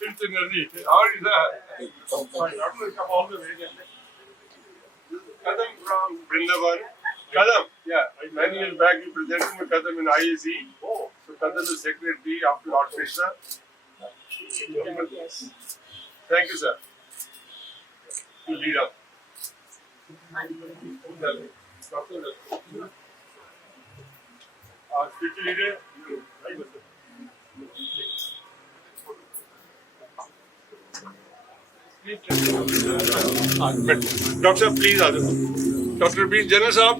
It's energy. How is that? Come all the way. Kadam from Vrindavan. Kadam, yeah. 9 years back, you presented me Kadam in IAC. Oh. So Kadam is secretary after Lord Krishna. Thank you, sir. You lead up. Doctor, our spiritual leader. Doctor, please, Dr. B. General Saab,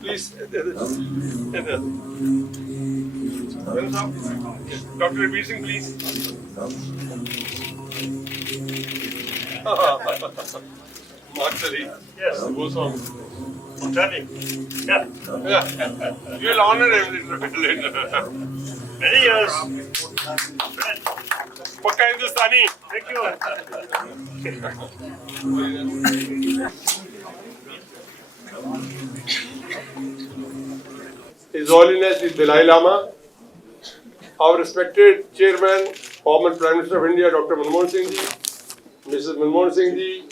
please. Dr. B. Singh, please. Marshally. Yes. Goes on. I'm telling. Yeah. Yeah. You'll honor him later. Many years. Pakka Hindustani. Thank you. His Holiness the Dalai Lama, our respected Chairman, former Prime Minister of India, Dr. Manmohan Singh Ji, Mrs. Manmohan Singh Ji,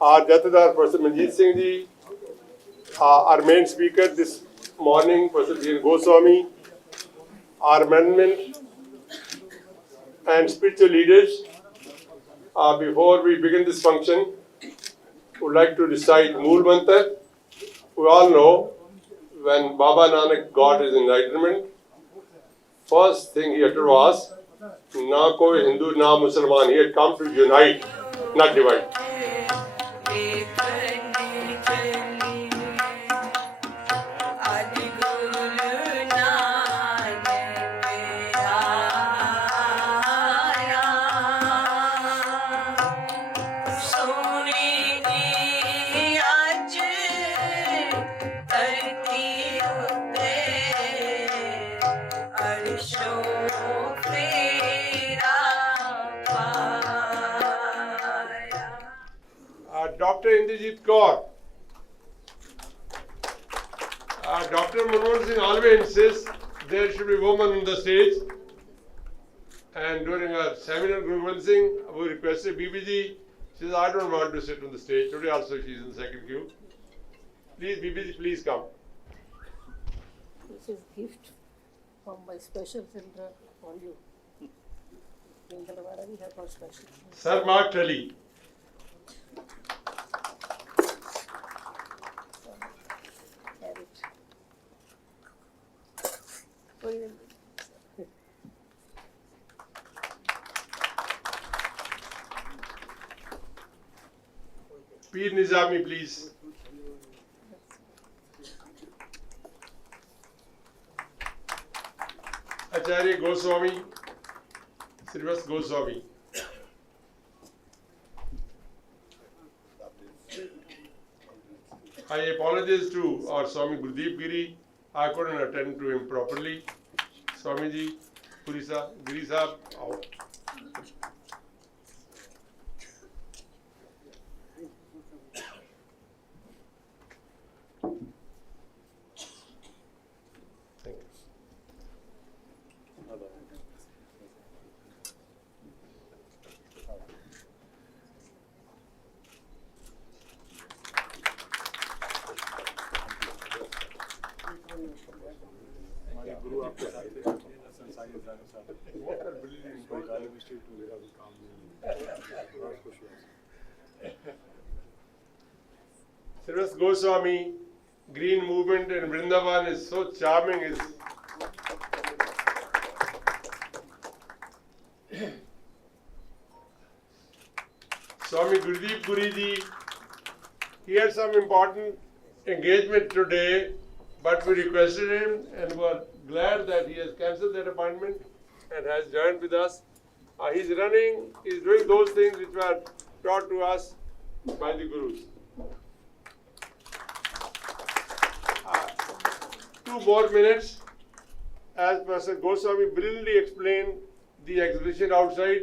our Jathedar, Professor Manjeet Singh Ji, our main speaker this morning, Professor B. Goswami, our amendment and spiritual leaders. Before we begin this function, we would like to recite Mool Mantra. We all know when Baba Nanak got his enlightenment, first thing he uttered was, Na koi Hindu, na Musliman. He had come to unite, not divide. Dr. Indrajit Kaur. Dr. Manmohan Singh always insists there should be women on the stage. And during our seminar, Guru Gobind Singh, we requested BBG. She says, I don't want to sit on the stage. Today also she is in the second queue. Please, BBG, please come. This is gift from my special center for you. In Galwara we have our special center. Sir Mark Tully. Have it. Peer Nizami, please. Acharya Goswami, Srivas Goswami. I apologize to our Swami Gurdeep Giri. I couldn't attend to him properly. Swamiji, Purisa, Giri Sahab, out. Thank you. Srivas Goswami, green movement in Vrindavan is so charming. Is Swami Gurudeep Guriji, he had some important engagement today, but we requested him and were glad that he has cancelled that appointment and has joined with us. He's doing those things which were taught to us by the Gurus. 2 more minutes. As Professor Goswami brilliantly explained the exhibition outside,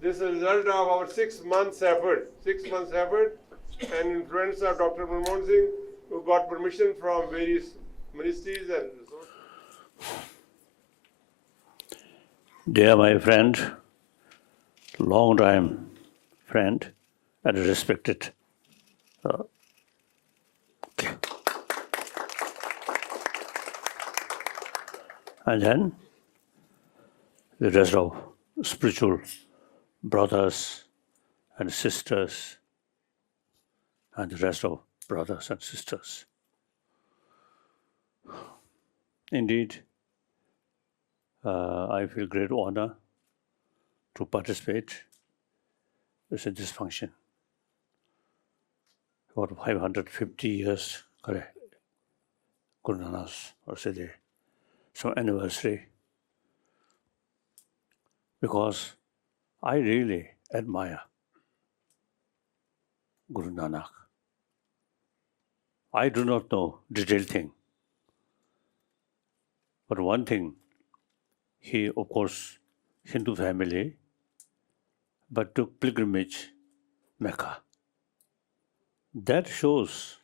this is a result of our 6 months effort. 6 months effort and influence of Dr. Manmohan Singh, who got permission from various ministries and resources. Dear my friend, long time friend and respected. And then the rest of spiritual brothers and sisters and the rest of brothers and sisters. Indeed, I feel great honor to participate in this function. About 550 years, correct? Guru Nanak's or say some anniversary. Because I really admire Guru Nanak. I do not know detailed thing. But one thing, he, of course, Hindu family, but took pilgrimage Mecca. That shows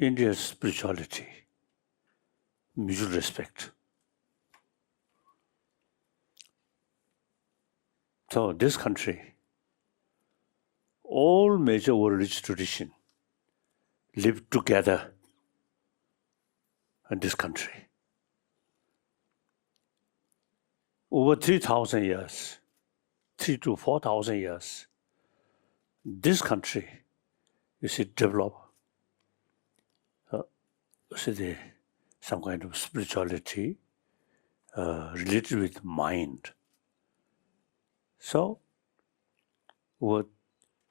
India's spirituality, mutual respect. So this country, all major world religious tradition live together in this country. Over 3,000 years, 3 to 4,000 years, this country, you see, develop some kind of spirituality related with mind. So, over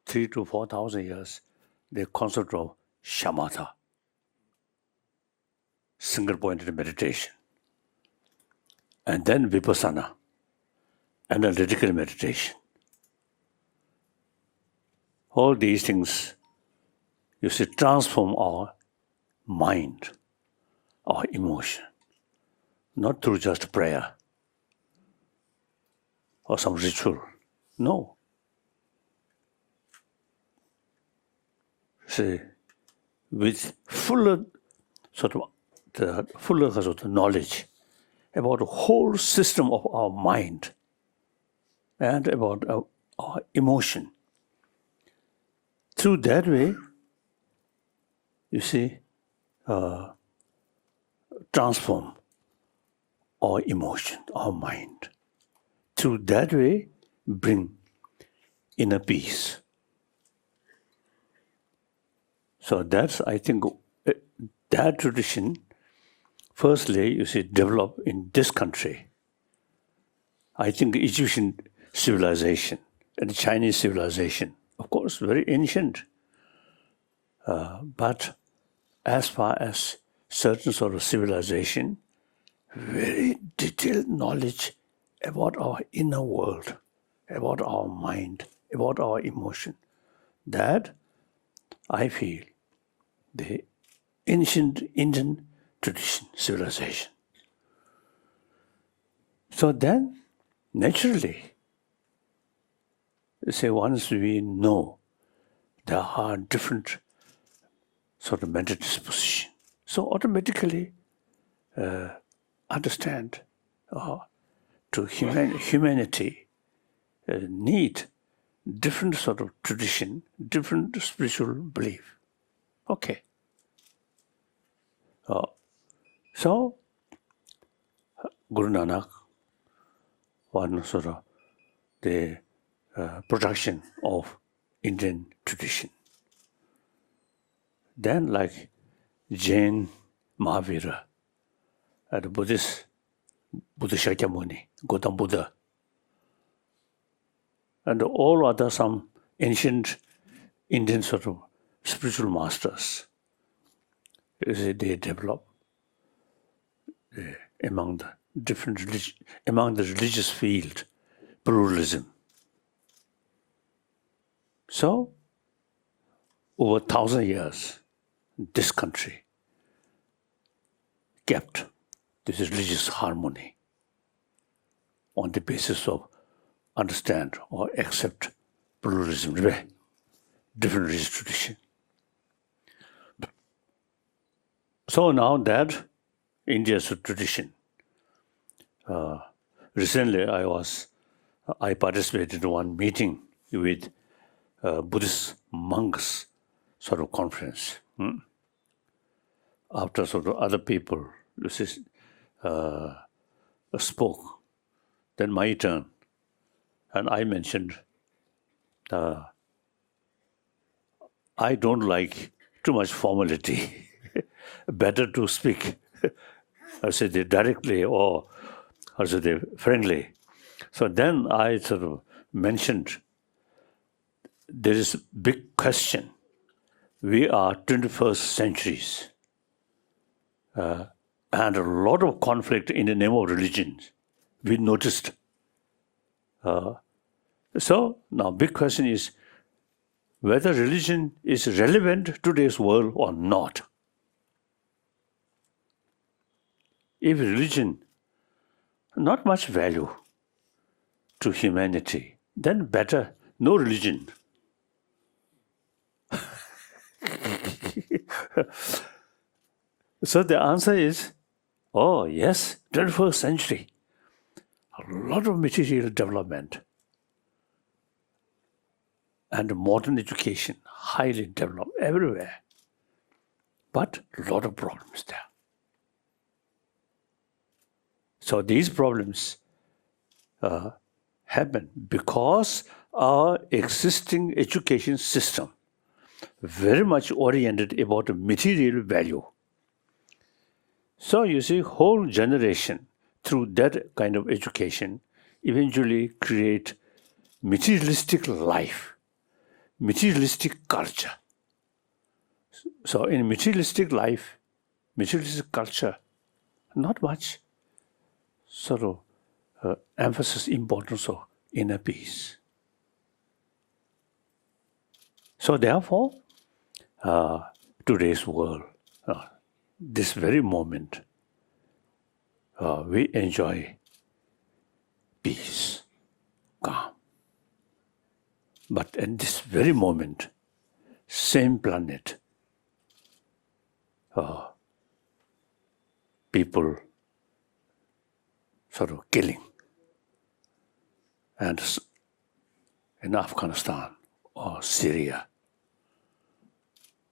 3 to 4,000 years, the concept of shamatha, single-pointed meditation, and then vipassana, analytical meditation. All these things, you see, transform our mind, our emotion, not through just prayer or some ritual. No. See, with fuller sort of knowledge about the whole system of our mind and about our emotion. Through that way, you see, transform our emotion, our mind. Through that way, bring inner peace. So that's, I think, that tradition, firstly, you see, developed in this country. I think the Egyptian civilization and the Chinese civilization, of course, very ancient. But as far as certain sort of civilization, very detailed knowledge about our inner world, about our mind, about our emotion. That, I feel, the ancient Indian tradition, civilization. So then, naturally, say once we know there are different sort of mental disposition, so automatically understand to humanity need different sort of tradition, different spiritual belief. Okay. So, Guru Nanak, one sort of the production of Indian tradition. Then, like Jain Mahavira, and Buddhist Buddha Shakyamuni, Gautam Buddha, and all other some ancient Indian sort of spiritual masters. They develop among the different among the religious field, pluralism. So, over 1,000 years, this country kept this religious harmony on the basis of understand or accept pluralism, different religious tradition. So now that India's tradition, recently I participated in one meeting with Buddhist monks sort of conference. After sort of other people spoke, then my turn, and I mentioned I don't like too much formality. Better to speak, I said directly or I said friendly. So then I sort of mentioned there is a big question. We are 21st centuries, and a lot of conflict in the name of religion. We noticed. So now big question is whether religion is relevant to today's world or not. If religion not much value to humanity, then better no religion. So the answer is, oh yes, 21st century, a lot of material development and modern education, highly developed everywhere, but a lot of problems there. So these problems happen because our existing education system very much oriented about material value. So you see, whole generation through that kind of education eventually create materialistic life, materialistic culture. So in materialistic life, materialistic culture, not much sort of emphasis, importance of inner peace. So therefore, today's world, this very moment, we enjoy peace, calm. But at this very moment, same planet, people sort of killing. And in Afghanistan or Syria,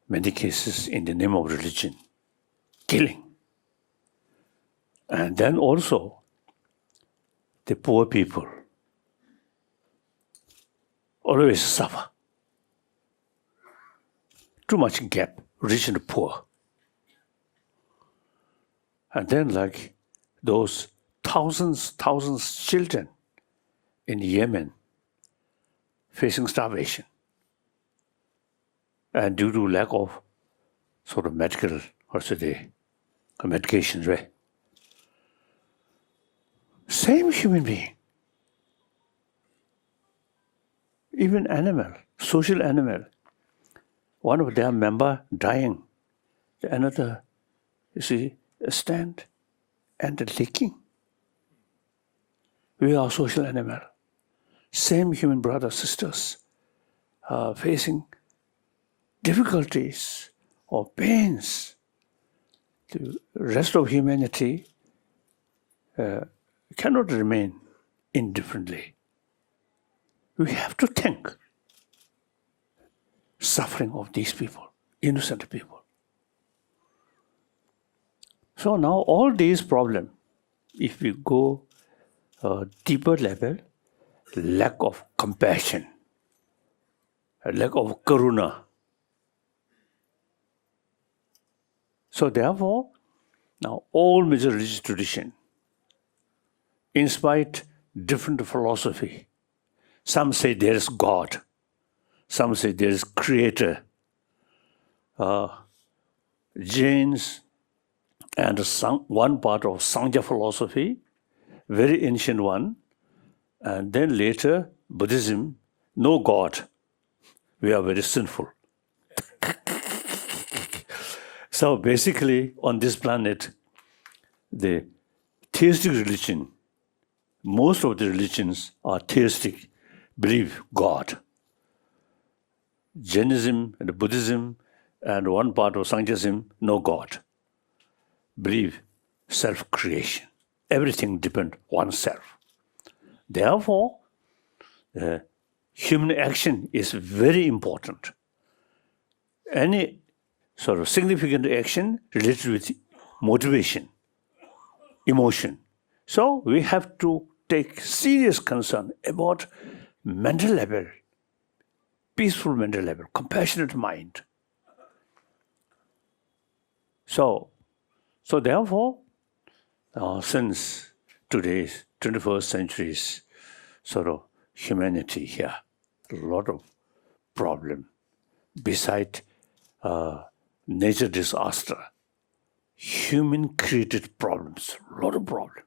many cases in the name of religion, killing. And then also the poor people always suffer. Too much gap, rich and poor. And then like those thousands children in Yemen facing starvation. And due to lack of sort of medical, medications, right? Same human being. Even animal, social animal. One of their member dying, another, you see, stand and licking. We are social animal. Same human brothers, sisters, facing difficulties or pains. The rest of humanity cannot remain indifferently. We have to think suffering of these people, innocent people. So now all these problems, if we go deeper level, lack of compassion, a lack of karuna. So therefore, now all major religious tradition, in spite different philosophy, some say there is God, some say there is Creator. Jains and one part of Sangha philosophy, very ancient one, and then later Buddhism, no God, we are very sinful. So basically, on this planet, the theistic religion, most of the religions are theistic, believe God. Jainism and Buddhism and one part of Sankhyaism, no God. Believe self-creation. Everything depends on oneself. Therefore, human action is very important. Any sort of significant action related with motivation, emotion. So we have to take serious concern about mental level, peaceful mental level, compassionate mind. So therefore, since today's 21st century's sort of humanity here, a lot of problem. Beside nature disaster, human-created problems, a lot of problem.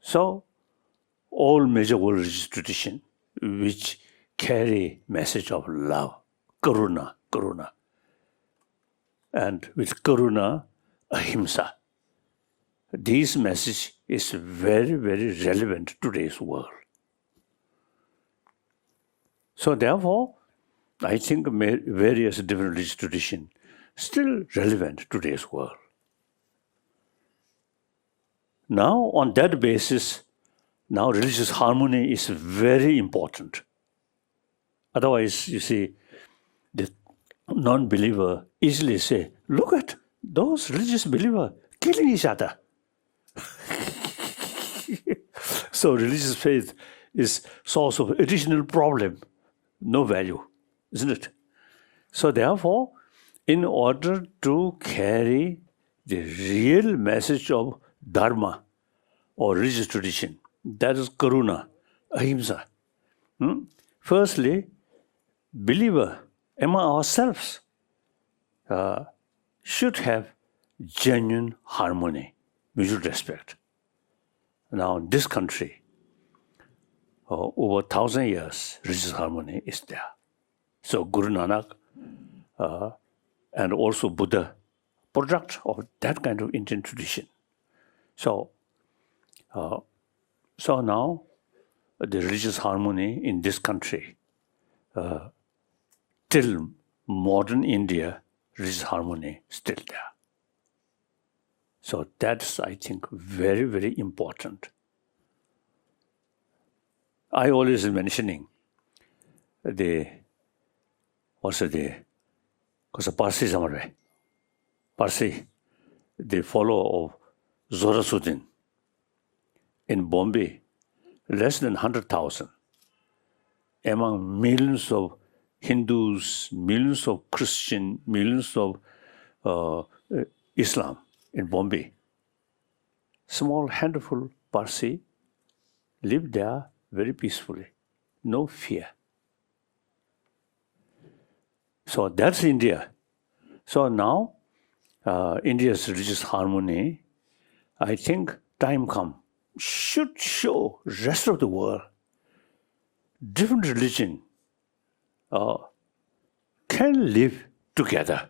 So all major world religious tradition which carry message of love, karuna, and with karuna, ahimsa. This message is very, very relevant to today's world. So therefore, I think various different religious traditions still relevant to today's world. Now, on that basis, now religious harmony is very important. Otherwise, you see, the non-believer easily say, look at those religious believers killing each other. So religious faith is source of additional problem, no value, isn't it? So therefore, in order to carry the real message of dharma or religious tradition, that is karuna, ahimsa. Firstly, believer among ourselves should have genuine harmony, mutual respect. Now, in this country, over 1,000 years, religious harmony is there. So Guru Nanak and also Buddha, product of that kind of Indian tradition. So now the religious harmony in this country, till modern India, religious harmony still there. So that's, I think, very, very important. I always mentioning Parsi, the follower of Zorasuddin in Bombay, less than 100,000. Among millions of Hindus, millions of Christians, millions of Islam in Bombay, small handful Parsi live there very peacefully, no fear. So that's India. So now, India's religious harmony, I think time come, should show rest of the world different religion can live together.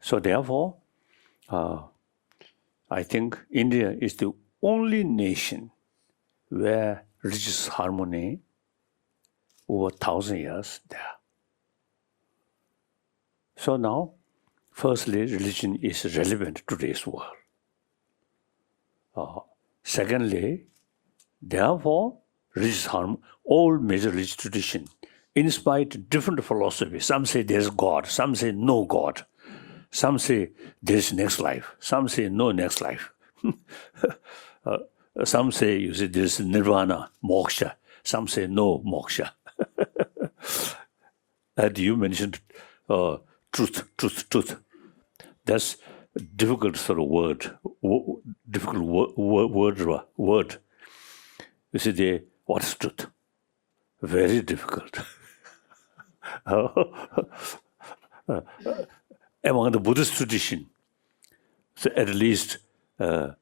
So therefore, I think India is the only nation where religious harmony over 1,000 years there. So now, firstly, religion is relevant to today's world. Secondly, therefore, religious harmony, all major religious traditions, in spite of different philosophies, some say there is God, some say no God, some say there is next life, some say no next life. Some say, you see, there is nirvana, moksha, some say no moksha. And you mentioned truth. That's a difficult sort of word, difficult word. You see, what's truth? Very difficult. Among the Buddhist tradition, so at least the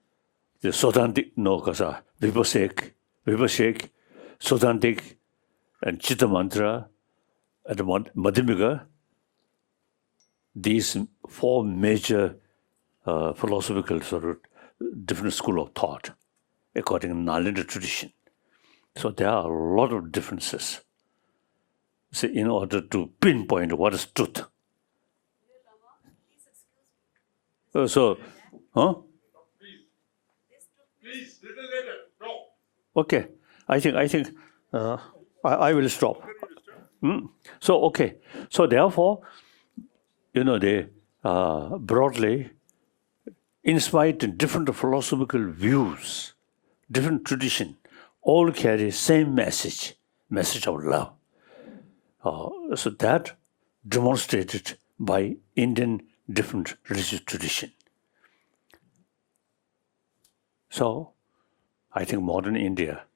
Sodantik no kasa, Vipasek, Sodantik, and Chitta Mantra, and Madhyamika, these four major philosophical sort of different school of thought, according to Nalanda tradition. So there are a lot of differences. So in order to pinpoint what is truth. Huh? Please, little later. No. Okay, I think I will stop. So okay, so therefore, they broadly, in spite of different philosophical views, different tradition, all carry same message of love. So that demonstrated by Indian different religious tradition. So I think modern India,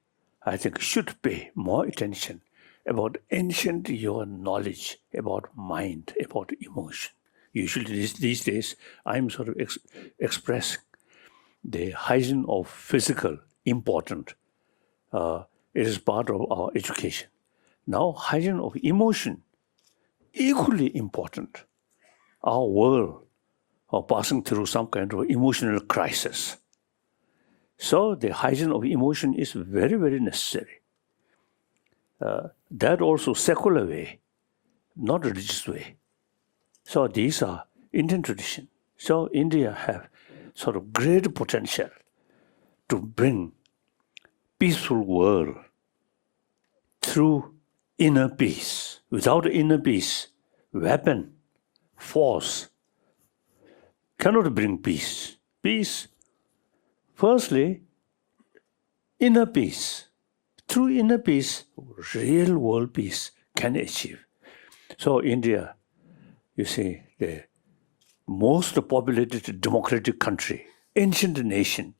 should pay more attention about ancient your knowledge about mind, about emotion. Usually these days, I'm sort of expressing the hygiene of physical important. It is part of our education. Now, hygiene of emotion, equally important. Our world are passing through some kind of emotional crisis. So the hygiene of emotion is very, very necessary. That also secular way, not religious way. So these are Indian tradition. So India have sort of great potential to bring peaceful world through inner peace. Without inner peace, weapon, force cannot bring peace. Peace, firstly, inner peace. Through inner peace, real world peace can achieve. So India, you see, the most populated democratic country, ancient nation,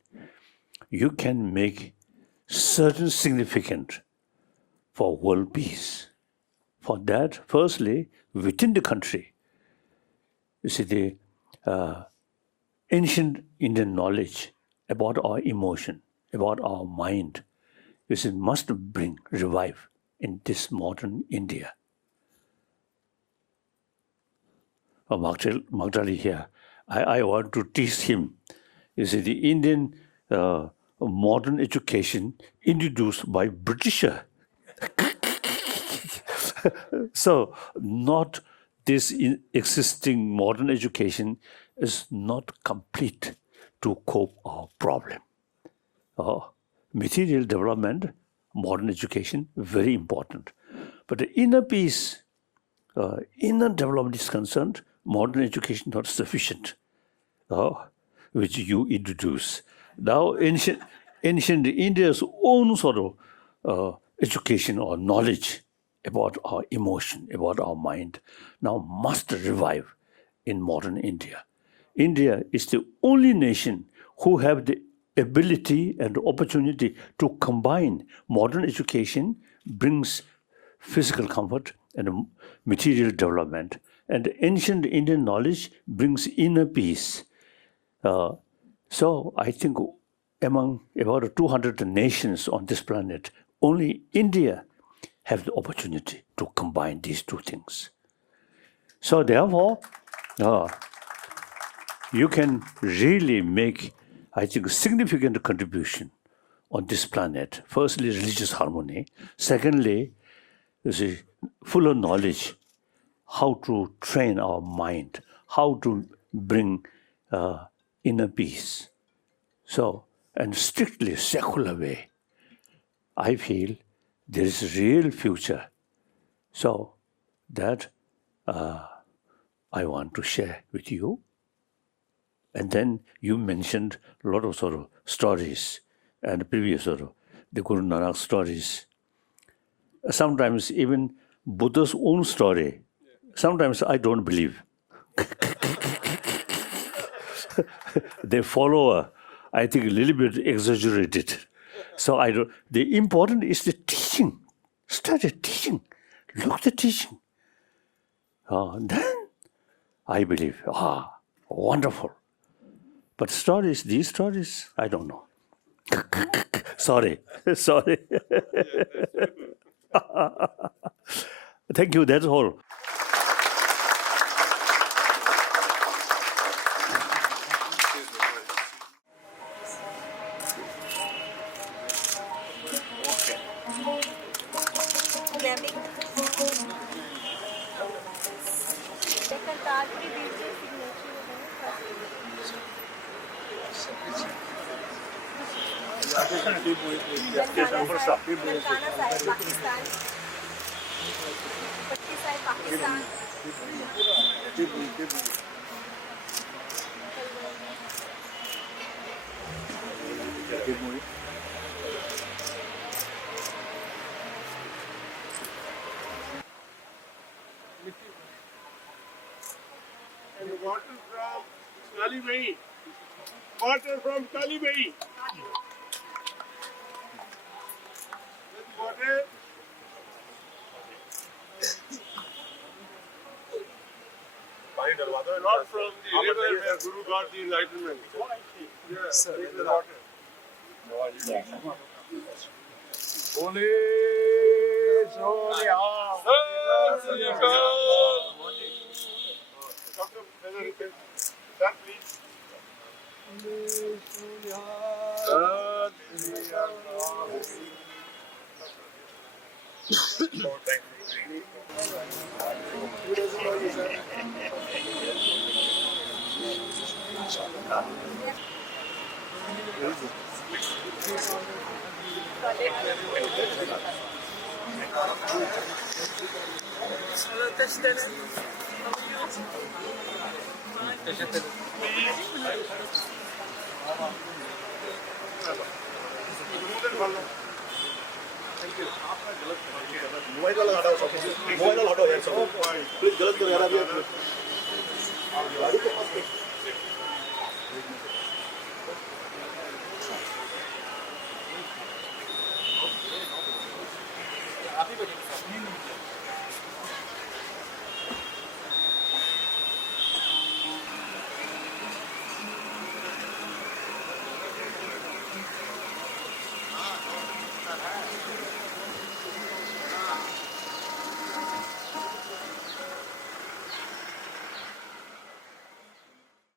you can make certain significant for world peace. For that, firstly, within the country, you see, the ancient Indian knowledge about our emotion, about our mind, you see, must bring revive in this modern India. Magdali here, I want to teach him. You see, the Indian modern education introduced by Britisher. So, not this existing modern education is not complete to cope our problem. Material development, modern education, very important. But the inner peace, inner development is concerned, modern education not sufficient, which you introduce. Now, ancient India's own sort of education or knowledge about our emotion, about our mind, now must revive in modern India. India is the only nation who have the ability and opportunity to combine modern education, brings physical comfort and material development, and ancient Indian knowledge brings inner peace. So I think among about 200 nations on this planet, only India have the opportunity to combine these two things. So therefore, you can really make, I think, a significant contribution on this planet. Firstly, religious harmony. Secondly, you see, fuller knowledge, how to train our mind, how to bring inner peace. So, and strictly secular way, I feel there is a real future. So that I want to share with you. And then you mentioned a lot of sort of stories and previous sort of the Guru Nanak stories. Sometimes even Buddha's own story sometimes I don't believe. They follow, I think, a little bit exaggerated. So I don't. The important is the teaching. Study teaching. Look the teaching. Then I believe. Wonderful. But stories, these stories, I don't know. Sorry. Thank you. That's all. And the water from Kali Bhai. Water from Kali Bhai. Water. Not from the river where Guru got the enlightenment. Yes, take the water. Holy Sir, please. Mobile वाला हटाओ सब mobile वाला हटाओ यार सब please गलत कर यार अभी गाड़ी के पास आप ही बैठिए